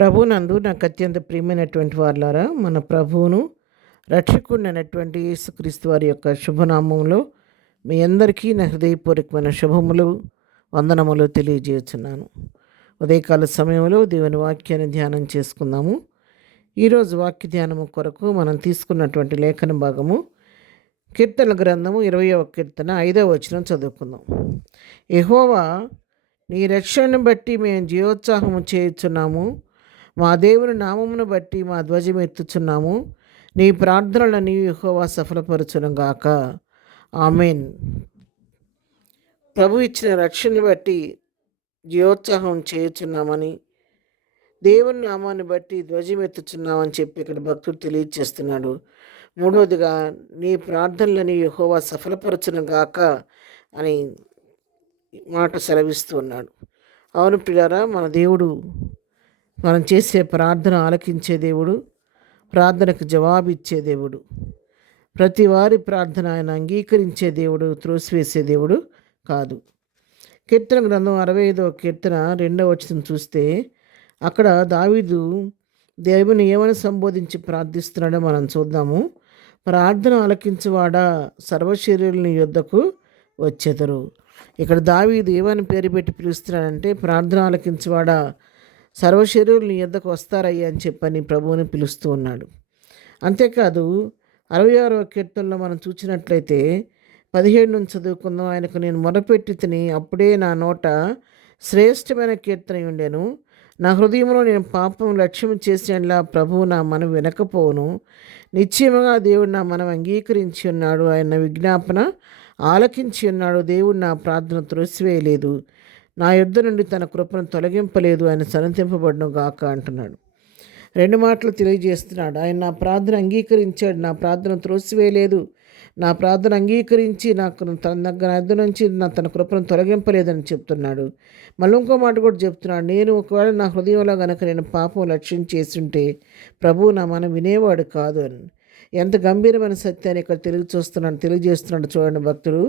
ప్రభునందు నాకు అత్యంత ప్రియమైనటువంటి వారులారా, మన ప్రభువును రక్షకుడైనటువంటి యేసుక్రీస్తు వారి యొక్క శుభనామంలో మీ అందరికీ నా హృదయపూర్వకమైన శుభములు, వందనములు తెలియజేస్తున్నాను. ఉదయకాల సమయంలో దేవుని వాక్యాన్ని ధ్యానం చేసుకుందాము. ఈరోజు వాక్య ధ్యానము కొరకు మనం తీసుకున్నటువంటి లేఖన భాగము కీర్తన గ్రంథము 20వ కీర్తన 5వ వచనం చదువుకుందాం. యెహోవా, నీ రక్షణను బట్టి మేము జీవోత్సాహము చేయుచున్నాము. మా దేవుని నామమును బట్టి మా ధ్వజం ఎత్తుచున్నాము. నీ ప్రార్థనలను యెహోవా సఫలపరచును గాక. ఆమేన్. ప్రభు ఇచ్చిన రక్షణను బట్టి జీవోత్సాహం చేయుచున్నామని, దేవుని నామాన్ని బట్టి ధ్వజం ఎత్తుచున్నామని చెప్పి ఇక్కడ భక్తుడు తెలియజేస్తున్నాడు. మూడవదిగా, నీ ప్రార్థనలను యెహోవా సఫలపరచును గాక అని మాట సెలవిస్తూ ఉన్నాడు. అవును ప్రియారా, మన దేవుడు మనం చేసే ప్రార్థన ఆలకించే దేవుడు, ప్రార్థనకు జవాబిచ్చే దేవుడు. ప్రతి వారి ప్రార్థన ఆయన అంగీకరించే దేవుడు, త్రోసివేసే దేవుడు కాదు. కీర్తన గ్రంథం 65వ కీర్తన 2వ వచనం చూస్తే అక్కడ దావీదు దేవుని ఏమని సంబోధించి ప్రార్థిస్తున్నాడో మనం చూద్దాము. ప్రార్థన ఆలకించువాడా, సర్వశరీరుని యొద్దకు వచ్చెదరు. ఇక్కడ దావీదు ఏమని పేరు పెట్టి పిలుస్తున్నాడంటే, ప్రార్థన ఆలకించువాడా, సర్వశరీరులు నీ యొద్దకు వస్తారయ్యా అని చెప్పని ప్రభువుని పిలుస్తూ ఉన్నాడు. అంతేకాదు 66వ కీర్తనలో మనం చూసినట్లయితే 17 నుంచి చదువుకుందాం. ఆయనకు నేను మొరపెట్టి తిని, అప్పుడే నా నోట శ్రేష్టమైన కీర్తన ఉండెను. నా హృదయంలో నేను పాపం లక్ష్యం చేసినట్లా ప్రభువు నా మనం వినకపోవును. నిశ్చయముగా దేవుడు నా మనం అంగీకరించి ఉన్నాడు. ఆయన విజ్ఞాపన ఆలకించి ఉన్నాడు. దేవుడు నా ప్రార్థన త్రోసివేయలేదు. నా యుద్ధ నుండి తన కృపను తొలగింపలేదు. ఆయన సన్నతింపబడును గాక అంటున్నాడు. 2 మాటలు తెలియజేస్తున్నాడు. ఆయన నా ప్రార్థన అంగీకరించాడు, నా ప్రార్థన త్రోసివేయలేదు, నా ప్రార్థన అంగీకరించి నాకు తన యుద్ధ నుంచి తన కృపను తొలగింపలేదని చెప్తున్నాడు. మళ్ళీ ఇంకో మాట కూడా చెప్తున్నాడు, నేను ఒకవేళ నా హృదయంలో కనుక నేను పాపం లక్ష్యం చేస్తుంటే ప్రభువు నా మనం వినేవాడు కాదు అని. ఎంత గంభీరమైన సత్యాన్ని ఇక్కడ తెలియజేస్తున్నాడు చూడండి భక్తుడు.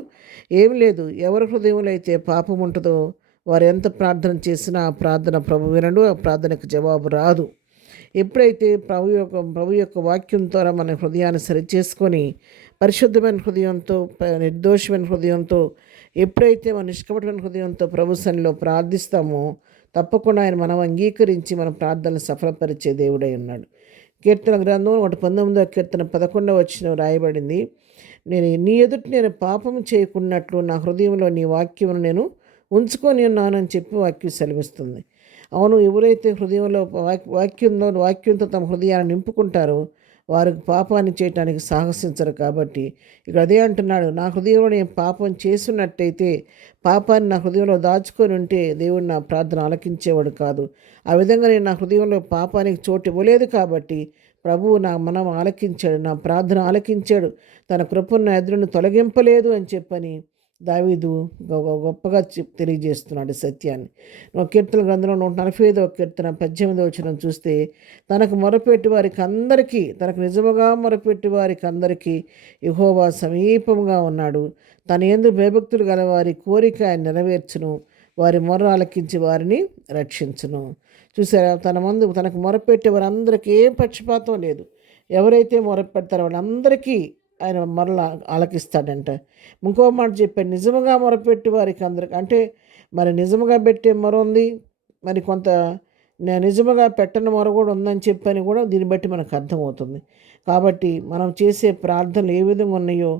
ఏం లేదు, ఎవరి హృదయంలో అయితే పాపం ఉంటుందో వారు ఎంత ప్రార్థన చేసినా ఆ ప్రార్థన ప్రభు వినడు, ఆ ప్రార్థనకు జవాబు రాదు. ఎప్పుడైతే ప్రభు యొక్క వాక్యం ద్వారా మన హృదయాన్ని సరిచేసుకొని పరిశుద్ధమైన హృదయంతో, నిర్దోషమైన హృదయంతో, ఎప్పుడైతే మన నిష్కపటమైన హృదయంతో ప్రభు సన్నిధిలో ప్రార్థిస్తామో తప్పకుండా ఆయన మనం అంగీకరించి మన ప్రార్థనలు సఫలపరిచే దేవుడై ఉన్నాడు. కీర్తన గ్రంథం 19వ కీర్తన 11వ వచనం రాయబడింది, నీ ఎదుట నేను పాపం చేయకున్నట్లు నా హృదయంలో నీ వాక్యమును నేను ఉంచుకొని ఉన్నానని చెప్పి వాక్యం సెలవిస్తుంది. అవును, ఎవరైతే హృదయంలో వాక్యంతో తమ హృదయాన్ని నింపుకుంటారో వారికి పాపాన్ని చేయటానికి సాహసించరు. కాబట్టి ఇక అదే అంటున్నాడు, నా హృదయంలో నేను పాపం చేస్తున్నట్టయితే, పాపాన్ని నా హృదయంలో దాచుకొని ఉంటే దేవుడు నా ప్రార్థన ఆలకించేవాడు కాదు. ఆ విధంగా నేను నా హృదయంలో పాపానికి చోటు ఇవ్వలేదు కాబట్టి ప్రభువు నా మనం ఆలకించాడు, నా ప్రార్థన ఆలకించాడు, తన కృపను నా ఎదురును తొలగింపలేదు అని చెప్పని దావీదు గొప్పగా తెలియజేస్తున్నాడు సత్యాన్ని. కీర్తన గ్రంథంలో 145వ కీర్తన 18వ వచనం చూస్తే, తనకు మొరపెట్టి వారికి అందరికీ, తనకు నిజముగా మొరపెట్టి వారికి అందరికీ యెహోవా సమీపంగా ఉన్నాడు. తన యందు భయభక్తులు గల వారి కోరిక ఆయన నెరవేర్చును, వారి మొర్ర ఆలకించి వారిని రక్షించును. చూసారా, తనకు మొరపెట్టే వారందరికీ ఏ పక్షపాతం లేదు. ఎవరైతే మొరపెడతారో వాళ్ళందరికీ ఆయన మరలా ఆలకిస్తాడంట. ఇంకో మాట చెప్పాడు, నిజముగా మొరపెట్టి వారికి అందరికి. అంటే మరి నిజముగా పెట్టే మొర ఉంది, మరి కొంత నిజముగా పెట్టని మొర కూడా ఉందని చెప్పని కూడా దీన్ని బట్టి మనకు అర్థమవుతుంది. కాబట్టి మనం చేసే ప్రార్థనలు ఏ విధంగా ఉన్నాయో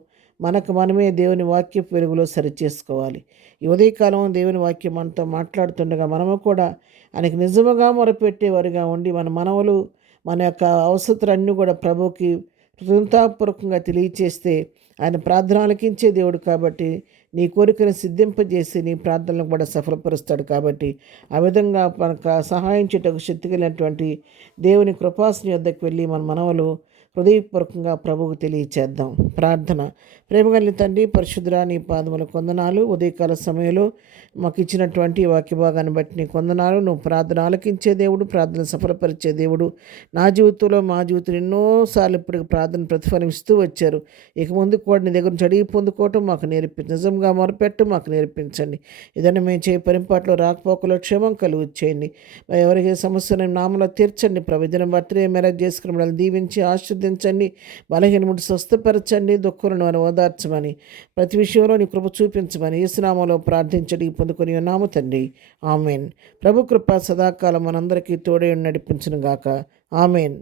మనమే దేవుని వాక్య వెలుగులో సరిచేసుకోవాలి. ఈ ఉదయకాలం దేవుని వాక్యం మనతో మాట్లాడుతుండగా మనము కూడా ఆయనకు నిజముగా మొరపెట్టేవారిగా ఉండి మన మనవలు, మన యొక్క అవసరాలన్నీ కూడా ప్రభువుకి కృతజ్ఞతాపూర్వకంగా తెలియచేస్తే ఆయన ప్రార్థన ఆలకించే దేవుడు కాబట్టి నీ కోరికను సిద్ధింపజేసి నీ ప్రార్థనలను కూడా సఫలపరుస్తాడు. కాబట్టి ఆ విధంగా మనకు సహాయం చేయటకు శక్తి కలిగినటువంటి దేవుని కృపాసన యొద్దకు వెళ్ళి మన మనవలు హృదయపూర్వకంగా ప్రభువుకు తెలియచేద్దాం. ప్రార్థన. ప్రేమగలిగిన తండ్రి, పరిశుద్ధుడా, నీ పాదముల కొందనాలు. ఉదయకాల సమయంలో మాకు ఇచ్చినటువంటి ఈ వాక్య భాగాన్ని బట్టి నీకు వందనాలు. నువ్వు ప్రార్థన ఆలకించే దేవుడు, ప్రార్థన సఫలపరిచే దేవుడు. నా జీవితంలో మా జీవితంలో ఎన్నోసార్లు ఇప్పటికి ప్రార్థన ప్రతిఫలిస్తూ వచ్చారు. ఇక ముందు కూడా నీ దగ్గర నుంచి అడిగి పొందుకోవటం మాకు నేర్పించి నిజంగా మొరపెట్టు మాకు నేర్పించండి. ఏదైనా మేము చేయ పరిపాట్లో రాకపోకలో క్షేమం కలుగు చేయండి. ఎవరికి సమస్యను నామలో తీర్చండి. ప్రవచనం బర్త్డే మ్యారేజ్ చేసుకుని మనల్ని దీవించి ఆశీర్వదించండి. బలహీనముడు స్వస్థపరచండి. దుఃఖులను వారిని ఓదార్చమని, ప్రతి విషయంలో నీ కృప చూపించమని యేసునామములో ప్రార్థించడి పొందుకొని ఉన్నాము తండ్రి. ఆమెన్. ప్రభు కృప సదాకాలం మనందరికీ తోడై నడిపించును గాక. ఆమెన్.